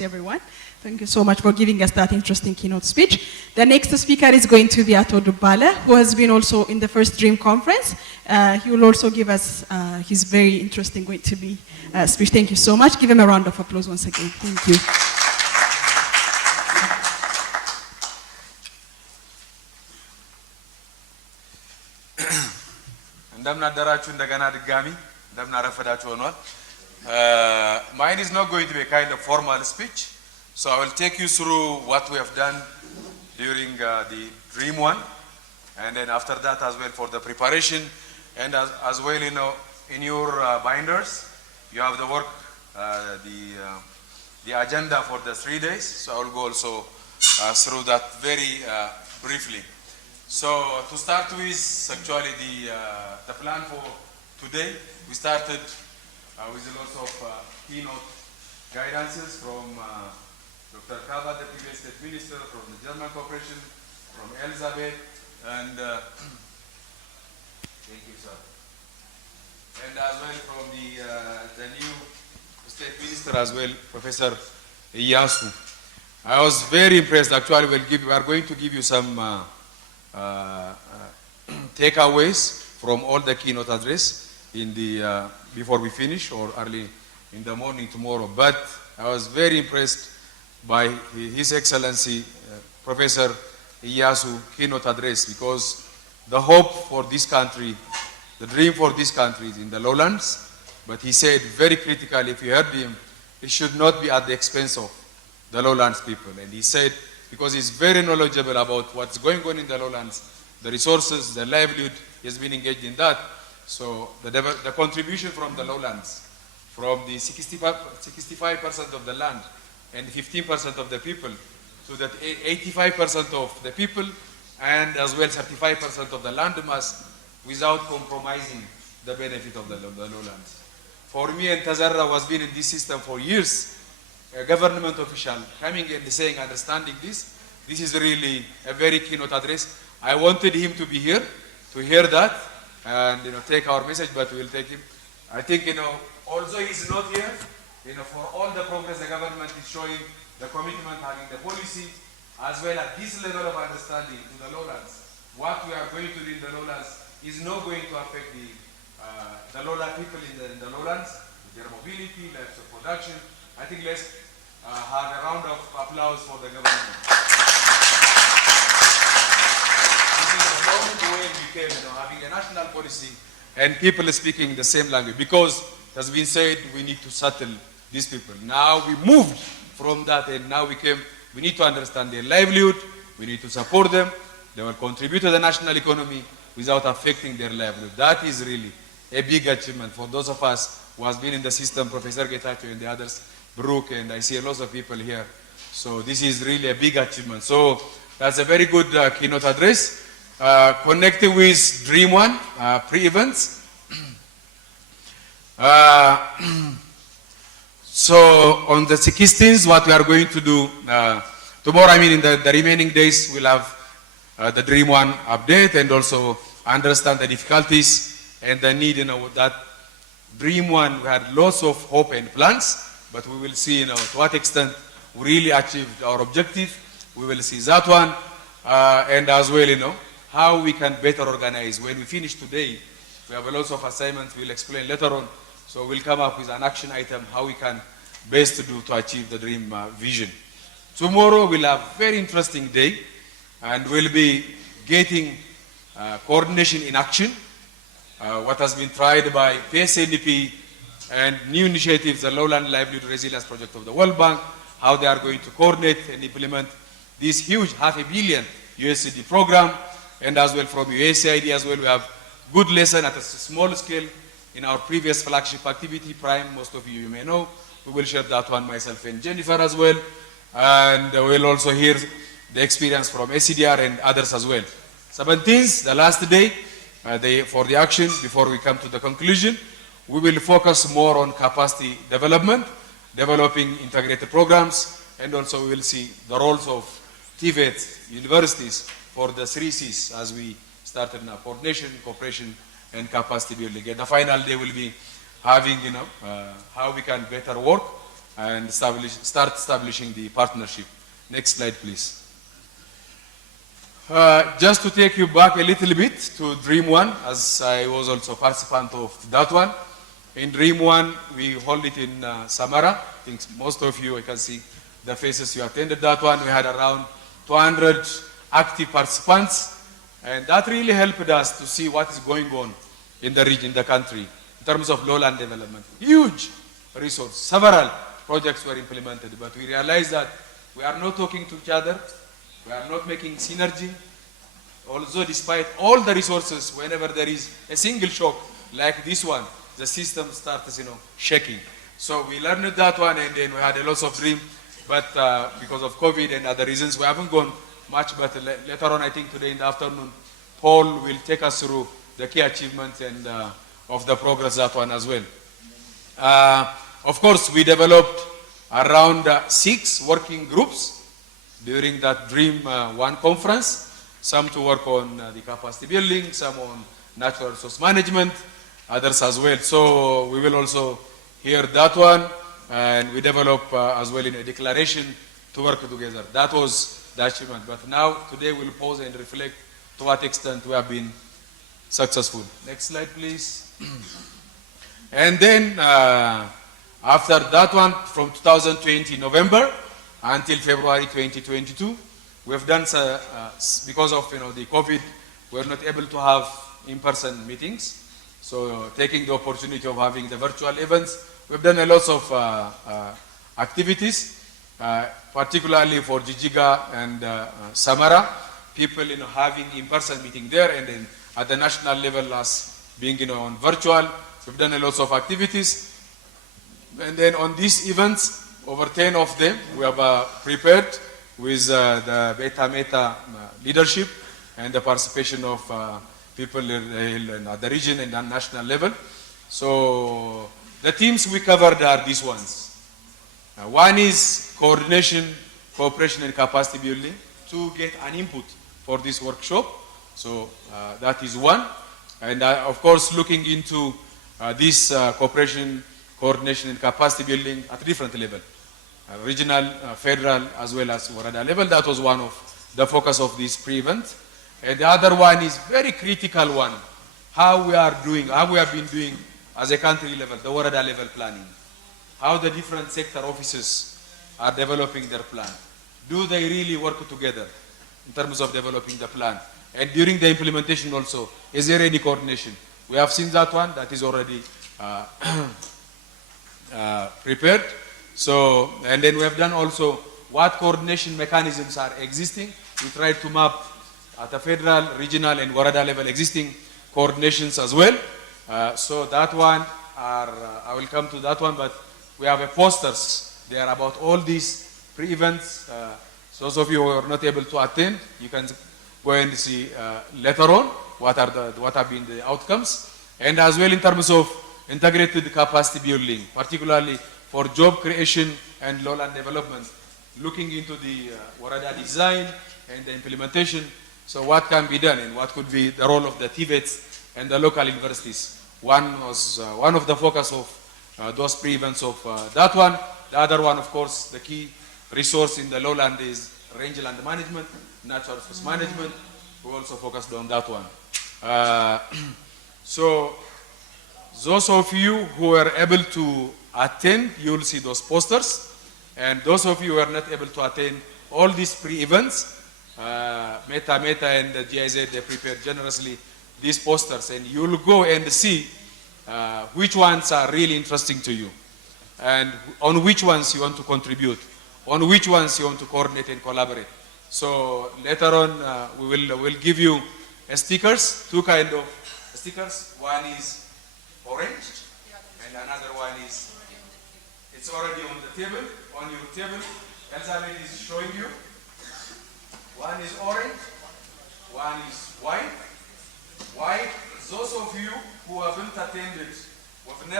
Everyone. Thank you so much for giving us that interesting keynote speech. The next speaker is going to be Ato Dubale, who has been also in the first Dream Conference. He will also give us his very interesting speech. Thank you so much. Give him a round of applause once again. Thank you. Mine is not going to be a kind of formal speech, so I will take you through what we have done during the Dream 1, and then after that as well for the preparation, and as well, in your binders, you have the work, the agenda for the 3 days, so I will go also through that very briefly. So to start with, actually the plan for today, we started with a lot of keynote guidances from Dr. Kaba, the previous state minister, from the German Corporation, from Elizabeth, and thank you, sir. And as well from the new state minister as well, Professor Admasu. I was very impressed. Actually, we are going to give you some takeaways from all the keynote address in the before we finish or early in the morning tomorrow. But I was very impressed by His Excellency Professor Admasu keynote address, because the hope for this country, the dream for this country is in the lowlands. But he said very critically, if you heard him, it should not be at the expense of the lowlands people. And he said, because he's very knowledgeable about what's going on in the lowlands, the resources, the livelihood, he has been engaged in that. So the contribution from the lowlands, from the 65% of the land and 15% of the people, to that 85% of the people and as well 35% of the land mass, without compromising the benefit of the lowlands. For me, and Tazarra was been in this system for years, a government official coming and saying, understanding this is really a very keynote address. I wanted him to be here to hear that and take our message, but we'll take him. I think although he's not here, for all the progress the government is showing, the commitment, having the policy, as well as this level of understanding to the lowlands, what we are going to do in the lowlands is not going to affect the lowland people in the lowlands, their mobility, lives of production. I think let's have a round of applause for the government. The long way we came, having a national policy and people speaking the same language, because it has been said we need to settle these people. Now we moved from that, and now we need to understand their livelihood, we need to support them, they will contribute to the national economy without affecting their livelihood. That is really a big achievement for those of us who has been in the system, Professor Getachew and the others, Brooke, and I see a lot of people here. So this is really a big achievement. So that's a very good keynote address. Connecting with Dream 1 pre-events. So on the 16th, what we are going to do tomorrow, in the remaining days, we'll have the Dream 1 update and also understand the difficulties and the need, that Dream 1, we had lots of hope and plans, but we will see, to what extent we really achieved our objective. We will see that one, and as well, how we can better organize. When we finish today, we have a lot of assignments we'll explain later on. So we'll come up with an action item, how we can best do to achieve the dream vision. Tomorrow we'll have a very interesting day, and we'll be getting coordination in action. What has been tried by PSNDP and new initiatives, the Lowland Livelihood Resilience Project of the World Bank, how they are going to coordinate and implement this huge $500 million USD program, and as well from USAID as well. We have good lesson at a small scale in our previous flagship activity, Prime, most of you may know. We will share that one, myself and Jennifer as well. And we'll also hear the experience from SCDR and others as well. 17th, the last day for the action, before we come to the conclusion, we will focus more on capacity development, developing integrated programs, and also we will see the roles of TVET, universities, for the 3 C's as we started now: coordination, cooperation, and capacity building. And the final day will be having, how we can better work and start establishing the partnership. Next slide, please. Just to take you back a little bit to Dream 1, as I was also participant of that one. In Dream 1, we hold it in Samara. I think most of you, I can see the faces you attended that one. We had around 200 active participants, and that really helped us to see what is going on in the region, the country, in terms of lowland development. Huge resource. Several projects were implemented, but we realized that we are not talking to each other. We are not making synergy. Also, despite all the resources, whenever there is a single shock like this one, the system starts, shaking. So we learned that one, and then we had a lot of dream. But because of COVID and other reasons, we haven't gone much. But later on, I think today in the afternoon, Paul will take us through the key achievements and of the progress that one as well. Of course, we developed around 6 working groups during that Dream 1 conference. Some to work on the capacity building, some on natural resource management, others as well. So we will also hear that one, and we develop as well in a declaration to work together. That was the achievement. But now, today, we'll pause and reflect to what extent we have been successful. Next slide, please. And then, after that one, from 2020 November until February 2022, we've done, because of the COVID, we're not able to have in-person meetings. So taking the opportunity of having the virtual events, we've done a lot of activities, particularly for Jijiga and Samara, people having in-person meeting there, and then at the national level as being on virtual. We've done a lot of activities. And then on these events, over 10 of them, we have prepared with the Beta Meta leadership and the participation of people at the region and the national level. So the themes we covered are these ones. One is coordination, cooperation, and capacity building to get an input for this workshop. So that is one. And of course, looking into this cooperation, coordination, and capacity building at different levels. Regional, federal, as well as Warada level. That was one of the focus of this pre-event. And the other one is very critical one. How we have been doing as a country level, the Warada level planning. How the different sector offices are developing their plan. Do they really work together in terms of developing the plan? And during the implementation also, is there any coordination? We have seen that one, that is already prepared. So, and then we have done also what coordination mechanisms are existing. We tried to map at the federal, regional, and Warada level existing coordinations as well. So that one, I will come to that one, but we have a posters there about all these pre-events. So those of you who are not able to attend, you can go and see later on what have been the outcomes. And as well in terms of integrated capacity building, particularly for job creation and lowland development, looking into the Warada design and the implementation. So what can be done and what could be the role of the TVETs and the local universities. One was one of the focus of those pre-events of that one. The other one, of course, the key resource in the lowland is rangeland management, natural resource management. We also focused on that one. So those of you who were able to attend, you will see those posters. And those of you who are not able to attend all these pre-events, Meta and the GIZ, they prepared generously these posters. And you will go and see which ones are really interesting to you. And on which ones you want to contribute. On which ones you want to coordinate and collaborate. So later on, we'll give you stickers, 2 kinds of stickers. One is orange, and another one is, it's already on the table, on your table. Elizabeth is showing you. One is orange, one is white. White, those of you who haven't attended, who have never